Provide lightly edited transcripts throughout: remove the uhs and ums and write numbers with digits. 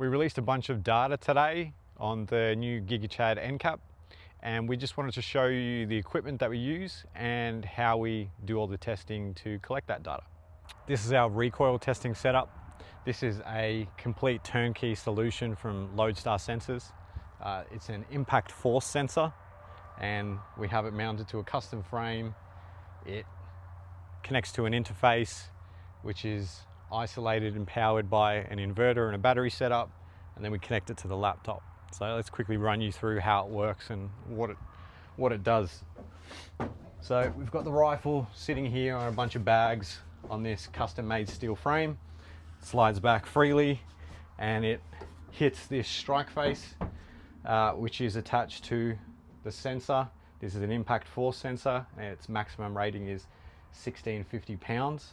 We released a bunch of data today on the new Giga end cap, and we just wanted to show you the equipment that we use and how we do all the testing to collect that data. This is our recoil testing setup. This is a complete turnkey solution from Lodestar Sensors. It's an impact force sensor, and we have it mounted to a custom frame. It connects to an interface which is isolated and powered by an inverter and a battery setup, and then we connect it to the laptop. So let's quickly run you through how it works and what it does. So we've got the rifle sitting here on a bunch of bags on this custom made steel frame. It slides back freely and it hits this strike face, which is attached to the sensor. This is an impact force sensor, and its maximum rating is 1650 pounds.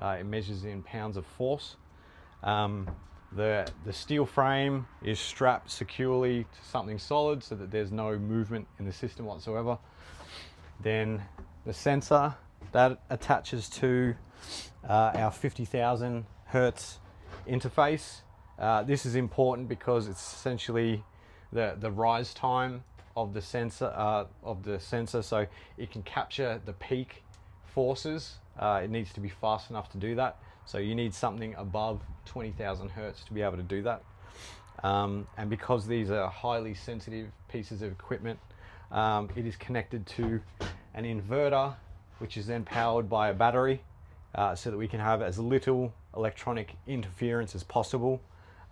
It measures in pounds of force. The steel frame is strapped securely to something solid so that there's no movement in the system whatsoever. Then the sensor that attaches to our 50,000 hertz interface. This is important because it's essentially the rise time of the sensor, so it can capture the peak forces. It needs to be fast enough to do that, so you need something above 20,000 hertz to be able to do that. And because these are highly sensitive pieces of equipment, it is connected to an inverter, which is then powered by a battery, so that we can have as little electronic interference as possible.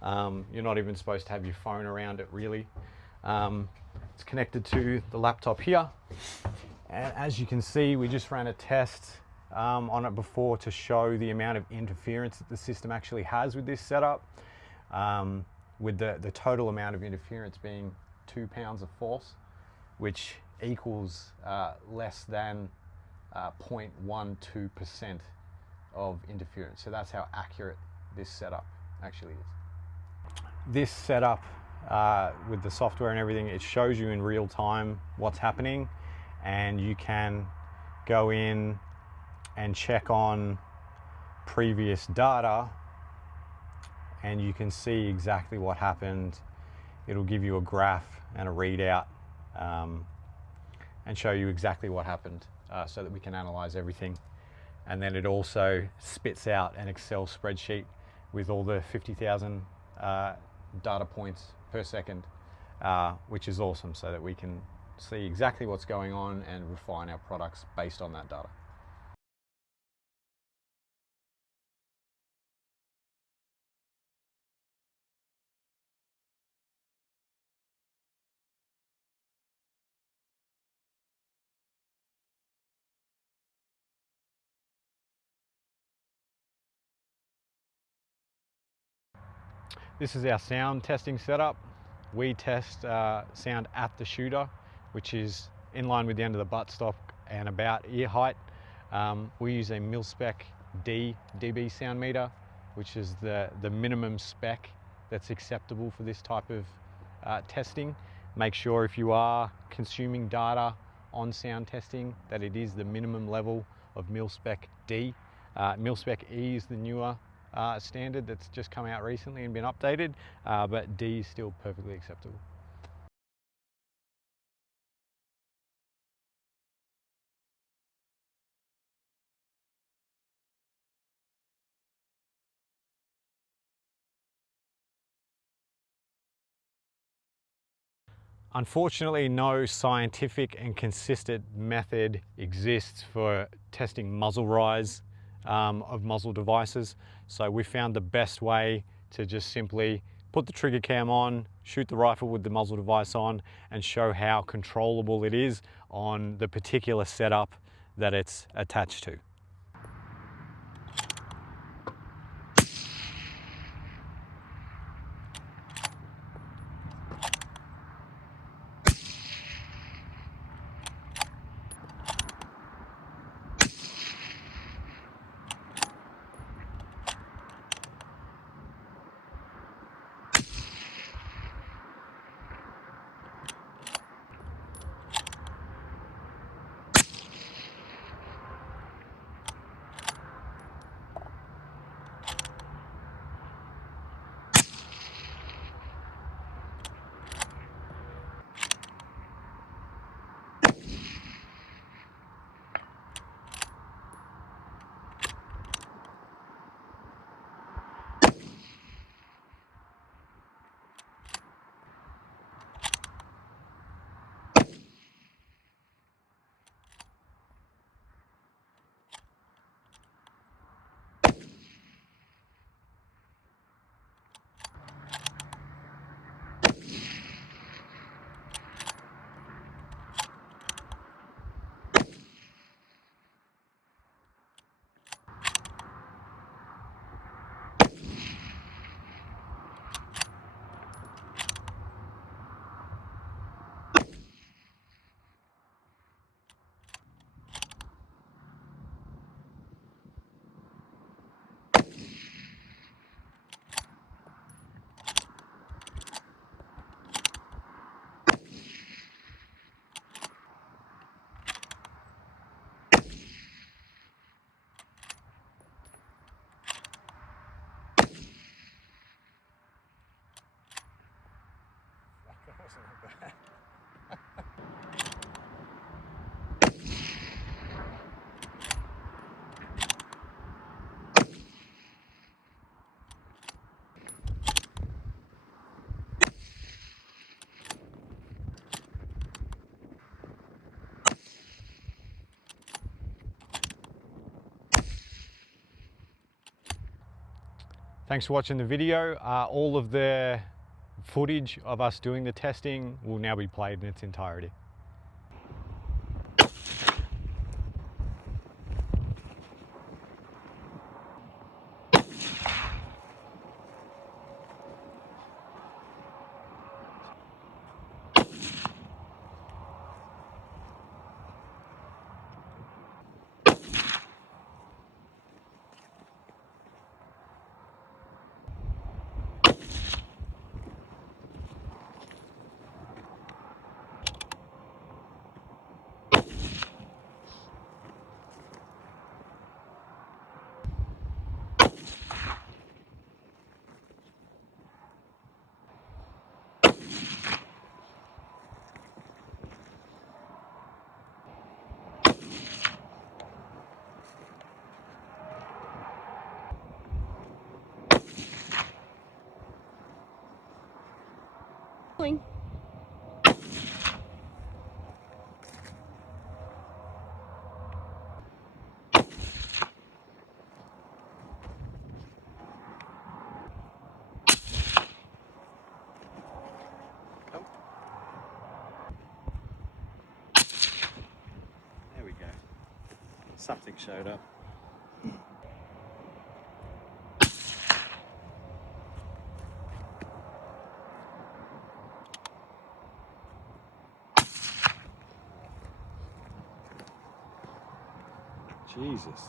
You're not even supposed to have your phone around it, really. It's connected to the laptop here, and as you can see, we just ran a test on it before to show the amount of interference that the system actually has with this setup, with the total amount of interference being 2 pounds of force, which equals less than 0.12% of interference. So that's how accurate this setup actually is. This setup with the software and everything, it shows you in real time what's happening, and you can go in and check on previous data and you can see exactly what happened. It'll give you a graph and a readout and show you exactly what happened, so that we can analyze everything. And then it also spits out an Excel spreadsheet with all the 50,000 data points per second, which is awesome, so that we can see exactly what's going on and refine our products based on that data. This is our sound testing setup. We test sound at the shooter, which is in line with the end of the buttstock and about ear height. We use a mil-spec D dB sound meter, which is the minimum spec that's acceptable for this type of testing. Make sure if you are consuming data on sound testing that it is the minimum level of mil-spec D. Mil-spec E is the newer standard that's just come out recently and been updated, but D is still perfectly acceptable. Unfortunately, no scientific and consistent method exists for testing muzzle rise of muzzle devices. So we found the best way to just simply put the trigger cam on, shoot the rifle with the muzzle device on, and show how controllable it is on the particular setup that it's attached to. wasn't that bad. Thanks for watching the video. All of the footage of us doing the testing will now be played in its entirety. There we go. Something showed up. Jesus.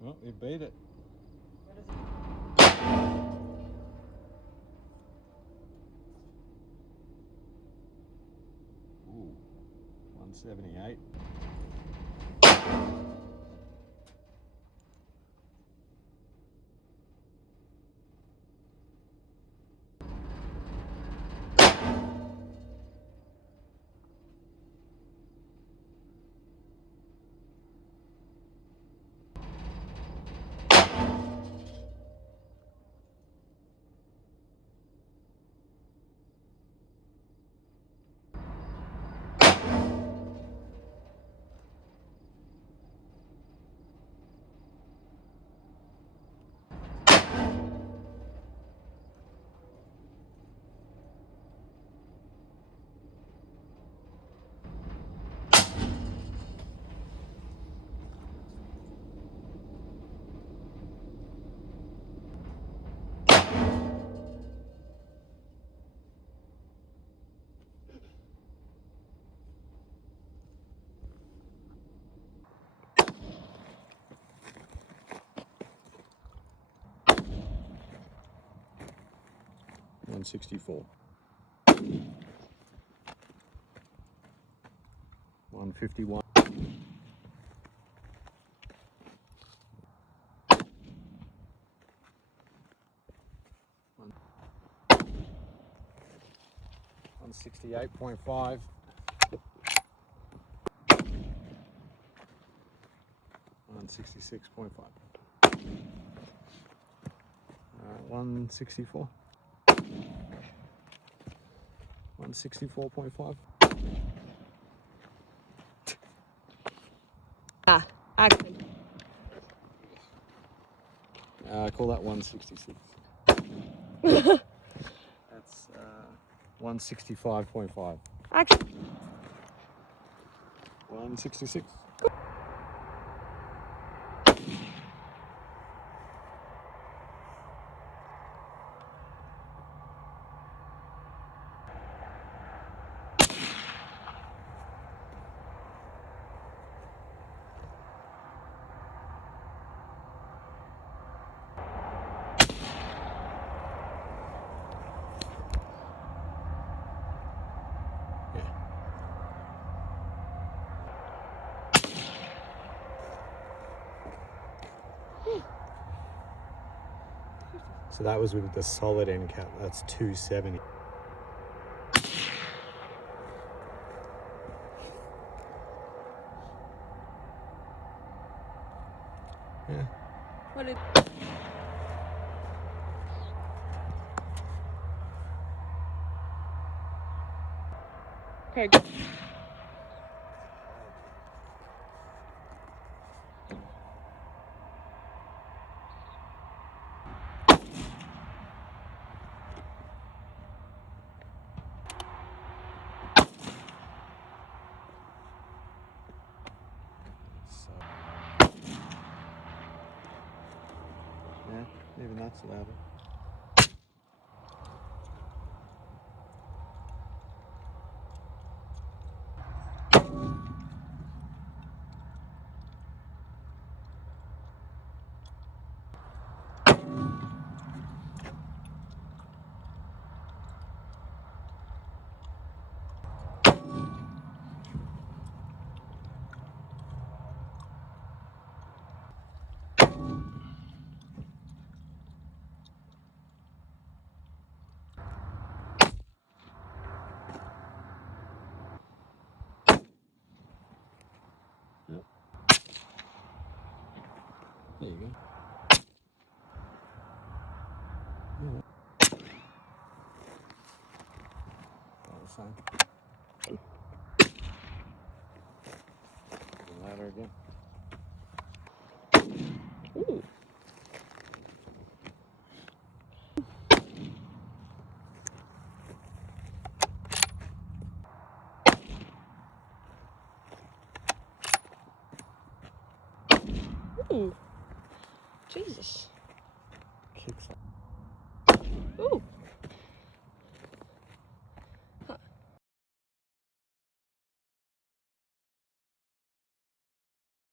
Well, we beat it. Ooh, 178. $164. 151. $168.5. 166.5. 164. 164.5. Action. I call that 166. That's 165.5. Action. 166. So that was with the solid end cap. That's 270. Yeah. What did... Okay, go. So, yeah, even that's louder. Yep. There you go. Yeah. All the same. Louder again. Ooh. Ooh. Jesus. Kicks up.